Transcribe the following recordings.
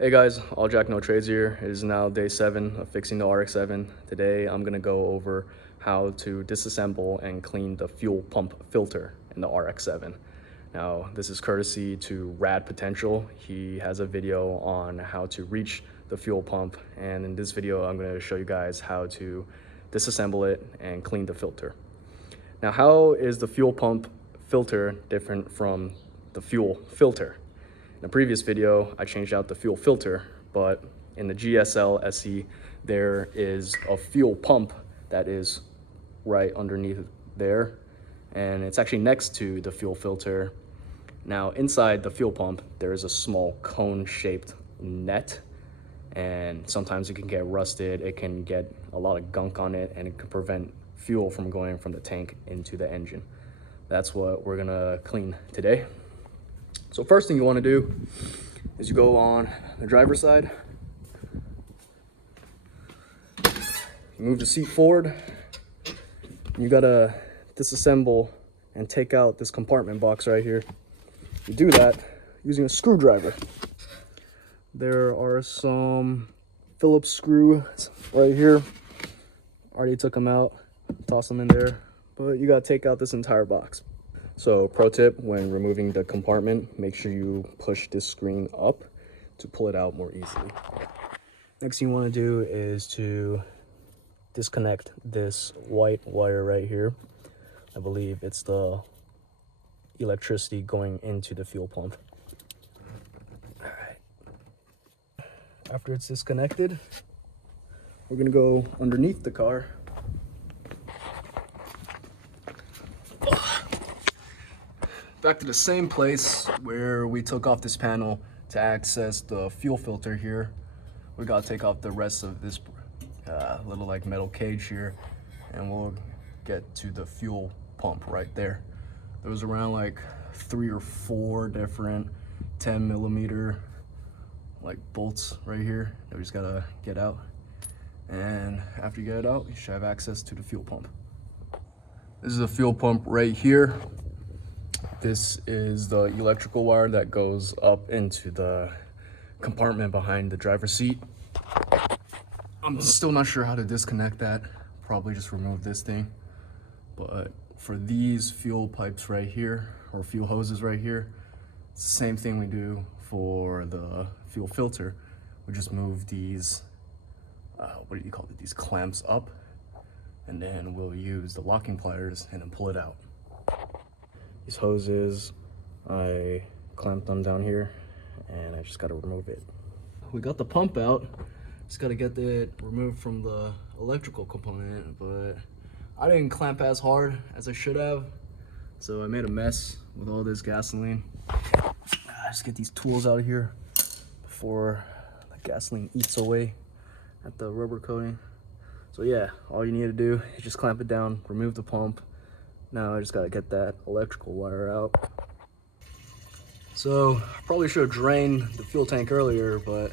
Hey guys, all Jack No Trades here. It is now day 7 of fixing the RX7. Today I'm gonna go over how to disassemble and clean the fuel pump filter in the RX7. Now this is courtesy to Rad Potential. He has a video on how to reach the fuel pump, and in this video I'm gonna show you guys how to disassemble it and clean the filter. Now, how is the fuel pump filter different from the fuel filter? In the previous video, I changed out the fuel filter, but in the Gsl-se, there is a fuel pump that is right underneath there, and it's actually next to the fuel filter. Now, inside the fuel pump, there is a small cone-shaped net, and sometimes it can get rusted, it can get a lot of gunk on it, and it can prevent fuel from going from the tank into the engine. That's what we're gonna clean today. So first thing you want to do is you go on the driver's side, you move the seat forward, you gotta disassemble and take out this compartment box right here. You do that using a screwdriver. There are some Phillips screws right here. Already took them out, toss them in there, but you gotta take out this entire box. So pro tip, when removing the compartment, make sure you push this screen up to pull it out more easily. Next thing you want to do is to disconnect this white wire right here. I believe it's the electricity going into the fuel pump. All right. After it's disconnected, we're gonna go underneath the car. Back to the same place where we took off this panel to access the fuel filter here. We gotta take off the rest of this little like metal cage here, and we'll get to the fuel pump right there. There was around like 3 or 4 different 10mm like bolts right here that we just gotta get out. And after you get it out, you should have access to the fuel pump. This is the fuel pump right here. This is the electrical wire that goes up into the compartment behind the driver's seat. I'm still not sure how to disconnect that. Probably just remove this thing. But for these fuel pipes right here, or fuel hoses right here, it's the same thing we do for the fuel filter. We just move these, what do you call it? These clamps up, and then we'll use the locking pliers and then pull it out. These hoses, I clamped them down here, and I just got to remove it. We got the pump out, just got to get it removed from the electrical component, but I didn't clamp as hard as I should have, so I made a mess with all this gasoline. Just get these tools out of here before the gasoline eats away at the rubber coating. So yeah, all you need to do is just clamp it down, remove the pump. Now I just gotta get that electrical wire out. So I probably should have drained the fuel tank earlier, but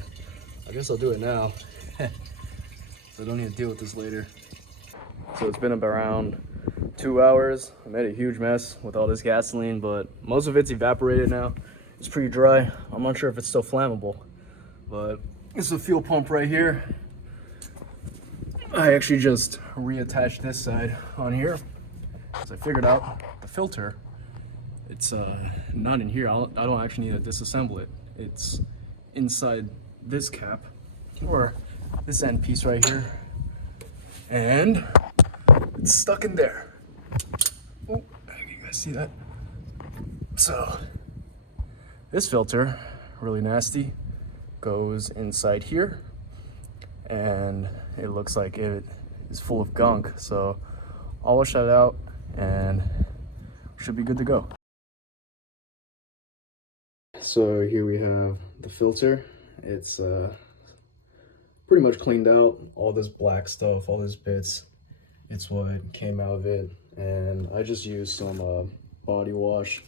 I guess I'll do it now. So I don't need to deal with this later. So it's been around 2 hours. I made a huge mess with all this gasoline, but most of it's evaporated now. It's pretty dry. I'm not sure if it's still flammable, but this is the fuel pump right here. I actually just reattached this side on here, because I figured out the filter, it's not in here. I don't actually need to disassemble it. It's inside this cap, or this end piece right here, and it's stuck in there. Oh, you guys see that? So this filter, really nasty, goes inside here, and it looks like it is full of gunk. So I'll wash that out and should be good to go. So here we have the filter. It's pretty much cleaned out. All this black stuff, all these bits, it's what came out of it. And I just used some body wash.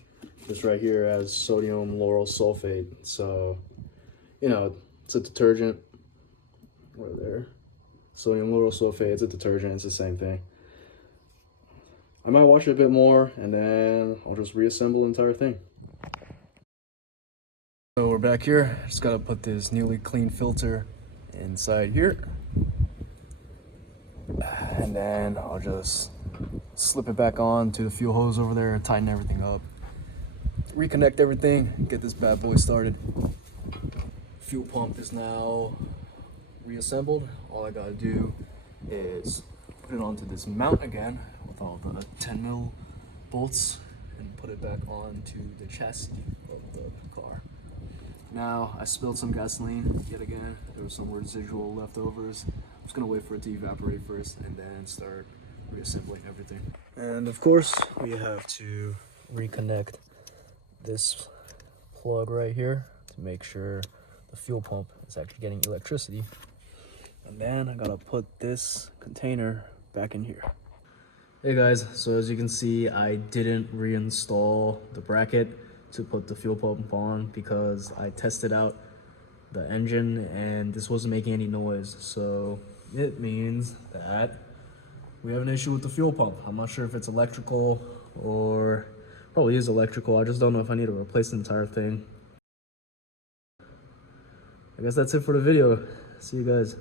This right here has sodium lauryl sulfate. So, you know, it's a detergent. Right there. Sodium lauryl sulfate, it's a detergent, it's the same thing. I might wash it a bit more, and then I'll just reassemble the entire thing. So we're back here. Just gotta put this newly clean filter inside here. And then I'll just slip it back on to the fuel hose over there, tighten everything up, reconnect everything, get this bad boy started. Fuel pump is now reassembled. All I gotta do is put it onto this mount again with all the 10mm bolts and put it back onto the chassis of the car. Now, I spilled some gasoline yet again. There was some residual leftovers. I'm just gonna wait for it to evaporate first and then start reassembling everything. And of course, we have to reconnect this plug right here to make sure the fuel pump is actually getting electricity. And then I gotta put this container back in here. Hey guys, so as you can see, I didn't reinstall the bracket to put the fuel pump on because I tested out the engine and this wasn't making any noise. So it means that we have an issue with the fuel pump. I'm not sure if it's electrical or probably is electrical. I just don't know if I need to replace the entire thing. I guess that's it for the video. See you guys.